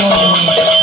Oh,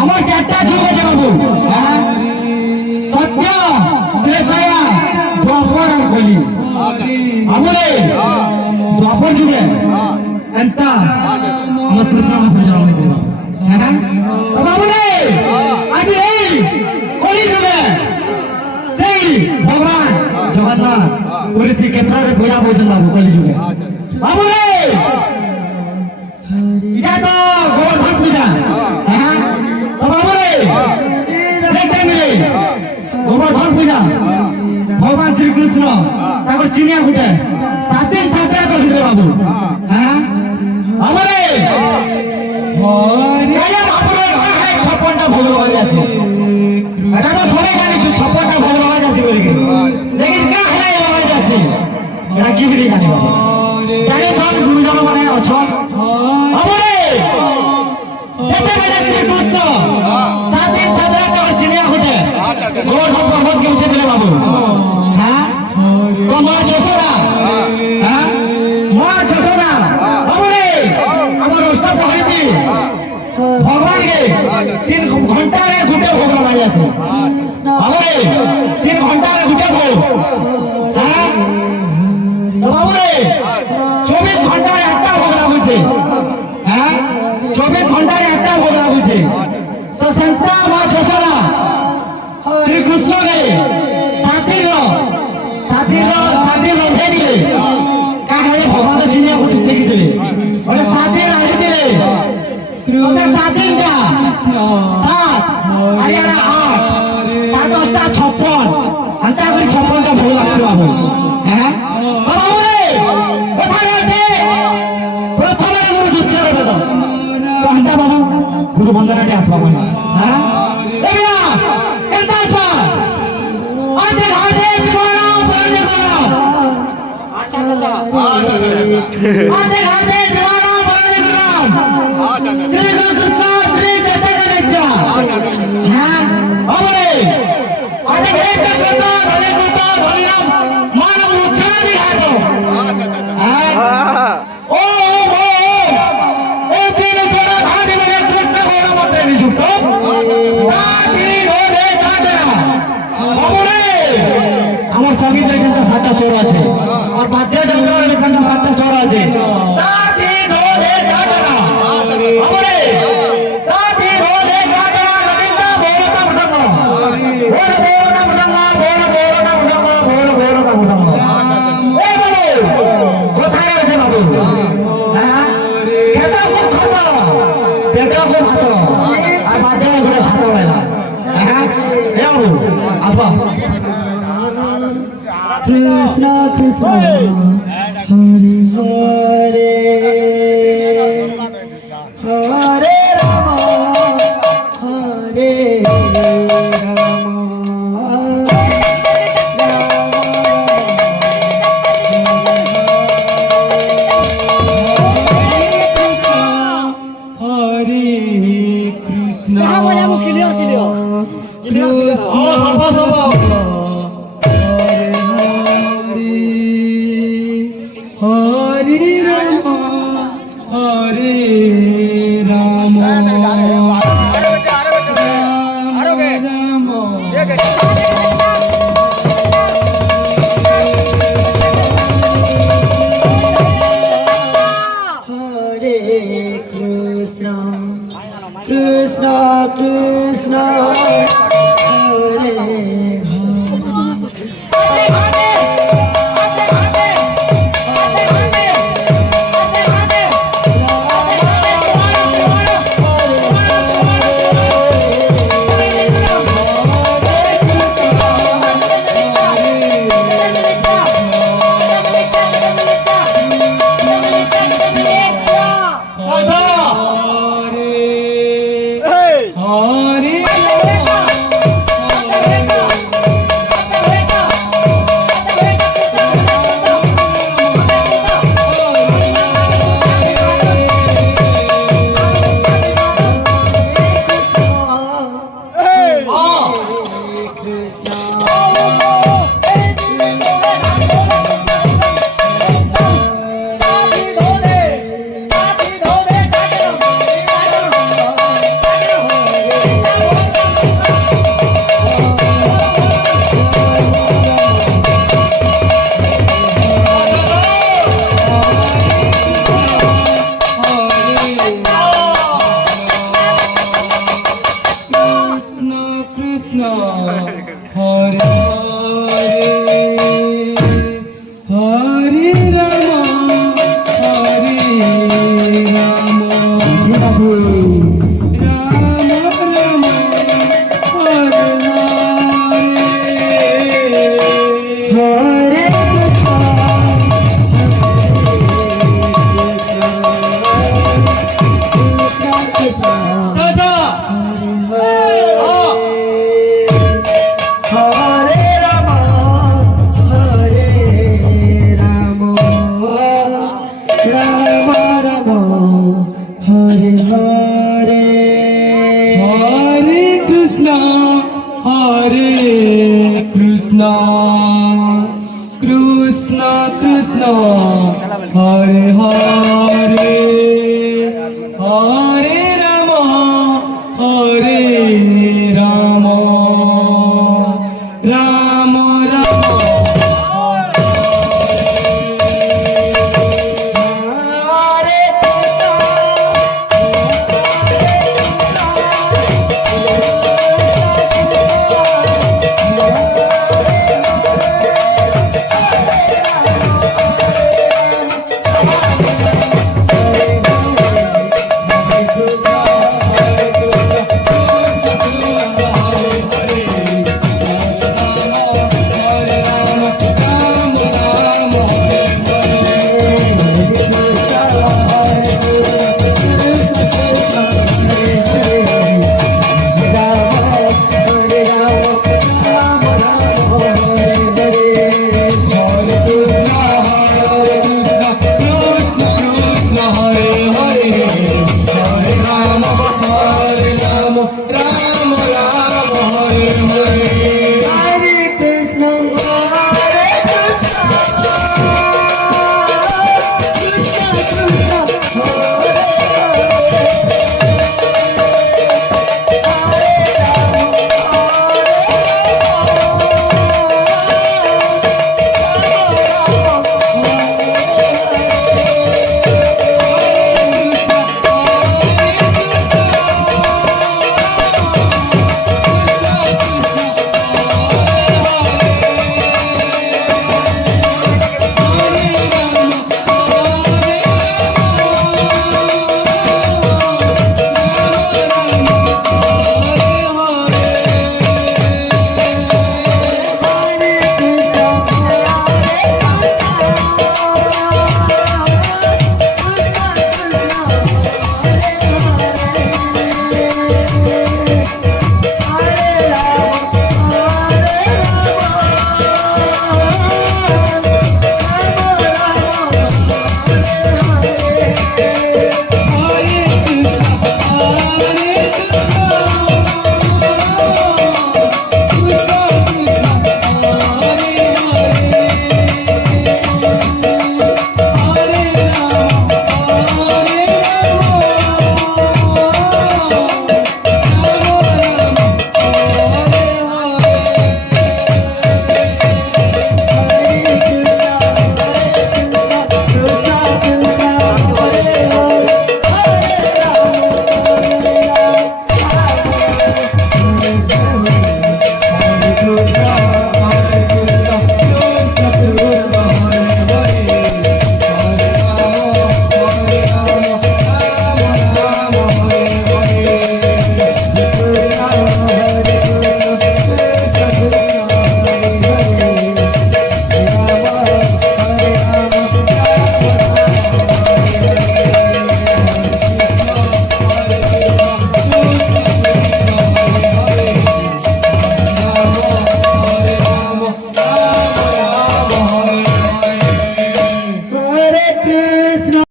আমার চারটা যুগ আছে বাবু সত্য ত্রেতা দ্বাপর আর কলি আমলে দ্বাপর যুগে এত আমার কৃষ্ণ পূজা হইতো হ্যাঁ বাবুরে আজ এই কলি যুগে সেই ভগবান জগন্নাথ পুরী ক্ষেত্রে পূজা পর্যন্ত বাবু কলি যুগে বাবুরে এটা তো গোবর্ধন পূজা হ্যাঁ তো বাবুরে সেটা মিলে গোবর্ধন পূজা ভগবান শ্রীকৃষ্ণ তারপর চিনিয়া ফুটে 7 দিন 7 রাত করবে বাবু হ্যাঁ বাবুরে কালে বাবুরে 56টা ভোগ লগাই আছে এটা তো সবাই জানে 56টা ভোগ লগাই আছে বলি লেকিন কা হলে লগাই আছে এটা কি বলি জানি বাবু জানি ছন গুরুজন মানে অছন বাবুরে যেতেবেলে শ্রীকৃষ্ণ 7 দিন 7 রাত করে চিনিয়া ফুটে গোবর্ধন পর্বত কে উঠে দিলে বাবু হ্যাঁ তো মা যশোদা হ্যাঁ মা যশোদা বাবুরে আমার অষ্ট পহরিতি ভগবান কে 3 ঘন্টা রে গুটে ভোগ লাগাই আছে বাবুরে 3 ঘন্টা রে গুটে ভোগ হ্যাঁ তো বাবুরে 24 ঘন্টা রে একটা ভোগ লাগুছে হ্যাঁ 24 ঘন্টা রে একটা ভোগ লাগুছে তো সন্তা মা যশোদা শ্রীকৃষ্ণ কে সাথীর রথে দিলে কাহে ভগবান চিনিয়া ফুটি দেখি দিলে ওরে সাথীর আহি দিলে ওটা সাথীরটা 7 আরিয়ারা 8 7 8 56 হাসা করে 56টা ভোগ লাগতে বাবু হ্যাঁ বাবু রে কোথায় আছে প্রথমে গুরু যুদ্ধ হবে তো হান্তা বাবু গুরু বন্দনাতে আসবা বলে হ্যাঁ এবিয়া কেনতা আসবা আজে ঘাটে জীবনা পরাজে করো আচ্ছা আচ্ছা আজে ঘাটে জীবনা পরাজে করো শ্রী কৃষ্ণ শ্রী চৈতন্য হ্যাঁ বাবুরে আজে ভেট করো ধরে নাম মানব উচ্চারণ দিহাতো হ্যাঁ ও এই দিন তোরা ভাবি মানে কৃষ্ণ গৌর মন্ত্রে নিযুক্ত আমার সঙ্গীত এখানটা 7টা স্বর আছে আর বাদ্য যন্ত্র এখানটা 7টা স্বর আছে তাতি ধরে জাগরা বাবুরে তাতি ধরে জাগরা রবীন্দ্র বৌরতা মুঠঙ্গ বৌরতা মুঠঙ্গ বৌরতা মুঠঙ্গ বৌরতা মুঠঙ্গ এই বাবু কোথায় আছে বাবু হ্যাঁ কেটা খুব খাত পেটা খুব ভাত আর বাদ্য ঘরে ভাত হয় না হ্যাঁ এই বাবু আসবা কৃষ্ণ কৃষ্ণ हरे राम हरे राम कृष्ण कृष्ण हरे कृष्ण कृष्ण हरे हरे